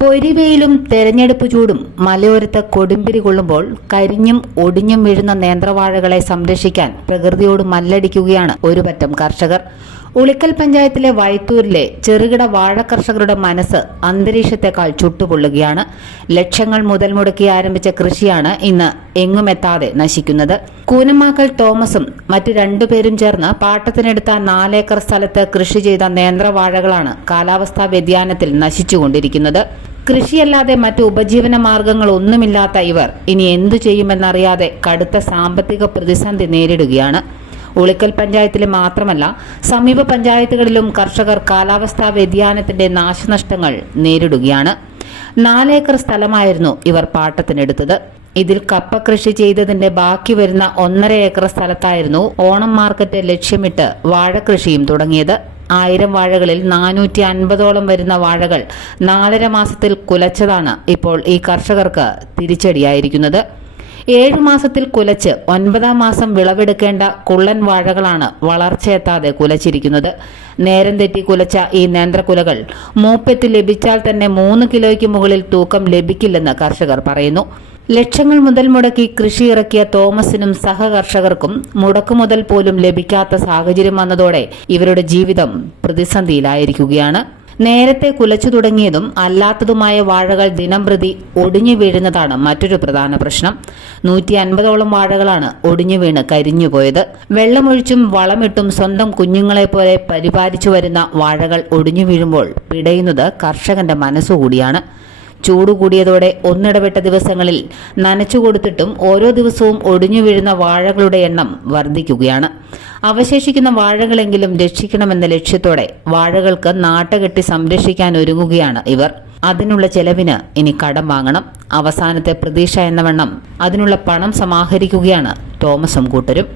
പൊരിവെയിലും തെരഞ്ഞെടുപ്പ് ചൂടും മലയോരത്ത് കൊടുമ്പിരി കൊള്ളുമ്പോൾ കരിഞ്ഞും ഒടിഞ്ഞും വീഴുന്ന നേന്ത്രവാഴകളെ സംരക്ഷിക്കാൻ പ്രകൃതിയോട് മല്ലടിക്കുകയാണ് ഒരു പറ്റം കർഷകർ. ഉളിക്കൽ പഞ്ചായത്തിലെ വൈത്തൂരിലെ ചെറുകിട വാഴ കർഷകരുടെ മനസ്സ് അന്തരീക്ഷത്തെക്കാൾ ചുട്ടുപൊള്ളുകയാണ്. ലക്ഷങ്ങൾ മുതൽ മുടക്കി ആരംഭിച്ച കൃഷിയാണ് ഇന്ന് എങ്ങുമെത്താതെ നശിക്കുന്നത്. കൂനമാക്കൽ തോമസും മറ്റു രണ്ടുപേരും ചേർന്ന് പാട്ടത്തിനെടുത്ത 4 ഏക്കർ സ്ഥലത്ത് കൃഷി ചെയ്ത നേന്ത്രവാഴകളാണ് കാലാവസ്ഥാ വ്യതിയാനത്തിൽ നശിച്ചുകൊണ്ടിരിക്കുന്നത്. കൃഷിയല്ലാതെ മറ്റു ഉപജീവന മാർഗങ്ങളൊന്നുമില്ലാത്ത ഇവർ ഇനി എന്തു ചെയ്യുമെന്നറിയാതെ കടുത്ത സാമ്പത്തിക പ്രതിസന്ധി നേരിടുകയാണ്. ഉളിക്കൽ പഞ്ചായത്തിലെ മാത്രമല്ല സമീപ പഞ്ചായത്തുകളിലും കർഷകർ കാലാവസ്ഥാ വ്യതിയാനത്തിന്റെ നാശനഷ്ടങ്ങൾ നേരിടുകയാണ്. 4 ഏക്കർ സ്ഥലമായിരുന്നു ഇവർ പാട്ടത്തിനെടുത്തത്. ഇതിൽ കപ്പ കൃഷി ചെയ്തതിന്റെ ബാക്കി വരുന്ന 1.5 ഏക്കർ സ്ഥലത്തായിരുന്നു ഓണം മാർക്കറ്റ് ലക്ഷ്യമിട്ട് വാഴകൃഷിയും തുടങ്ങിയത്. 1000 വാഴകളിൽ 450ഓളം വരുന്ന വാഴകൾ 4.5 മാസത്തിൽ കുലച്ചതാണ് ഇപ്പോൾ ഈ കർഷകർക്ക് തിരിച്ചടിയായിരിക്കുന്നത്. 7 മാസത്തിൽ കുലച്ച് 9-ാം മാസം വിളവെടുക്കേണ്ട കുള്ളൻ വാഴകളാണ് വളർച്ചയെത്താതെ കുലച്ചിരിക്കുന്നത്. നേരം തെറ്റി കുലച്ച ഈ നേന്ത്രക്കുലകൾ മൂപ്പെത്തി ലഭിച്ചാൽ തന്നെ 3 കിലോയ്ക്ക് മുകളിൽ തൂക്കം ലഭിക്കില്ലെന്ന് കർഷകർ പറയുന്നു. ലക്ഷങ്ങൾ മുതൽ മുടക്കി കൃഷി ഇറക്കിയ തോമസിനും സഹകർഷകർക്കും മുടക്കുമുതൽ പോലും ലഭിക്കാത്ത സാഹചര്യം വന്നതോടെ ഇവരുടെ ജീവിതം പ്രതിസന്ധിയിലായിരിക്കുകയാണ്. നേരത്തെ കുലച്ചു തുടങ്ങിയതും അല്ലാത്തതുമായ വാഴകൾ ദിനംപ്രതി ഒടിഞ്ഞു വീഴുന്നതാണ് മറ്റൊരു പ്രധാന പ്രശ്നം. 150ഓളം വാഴകളാണ് ഒടിഞ്ഞു വീണ് കരിഞ്ഞുപോയത്. വെള്ളമൊഴിച്ചും വളമിട്ടും സ്വന്തം കുഞ്ഞുങ്ങളെപ്പോലെ പരിപാലിച്ചു വരുന്ന വാഴകൾ ഒടിഞ്ഞു വീഴുമ്പോൾ പിടയുന്നത് കർഷകന്റെ മനസ്സുകൂടിയാണ്. ചൂടുകൂടിയതോടെ ഒന്നിടവിട്ട ദിവസങ്ങളിൽ നനച്ചുകൊടുത്തിട്ടും ഓരോ ദിവസവും ഒടിഞ്ഞു വീഴുന്ന വാഴകളുടെ എണ്ണം വർദ്ധിക്കുകയാണ്. അവശേഷിക്കുന്ന വാഴകളെങ്കിലും രക്ഷിക്കണമെന്ന ലക്ഷ്യത്തോടെ വാഴകൾക്ക് നാട്ടുകെട്ടി സംരക്ഷിക്കാൻ ഒരുങ്ങുകയാണ് ഇവർ. അതിനുള്ള ചെലവിന് ഇനി കടം വാങ്ങണം. അവസാനത്തെ പ്രതീക്ഷ എന്നവണ്ണം അതിനുള്ള പണം സമാഹരിക്കുകയാണ് തോമസും കൂട്ടരും.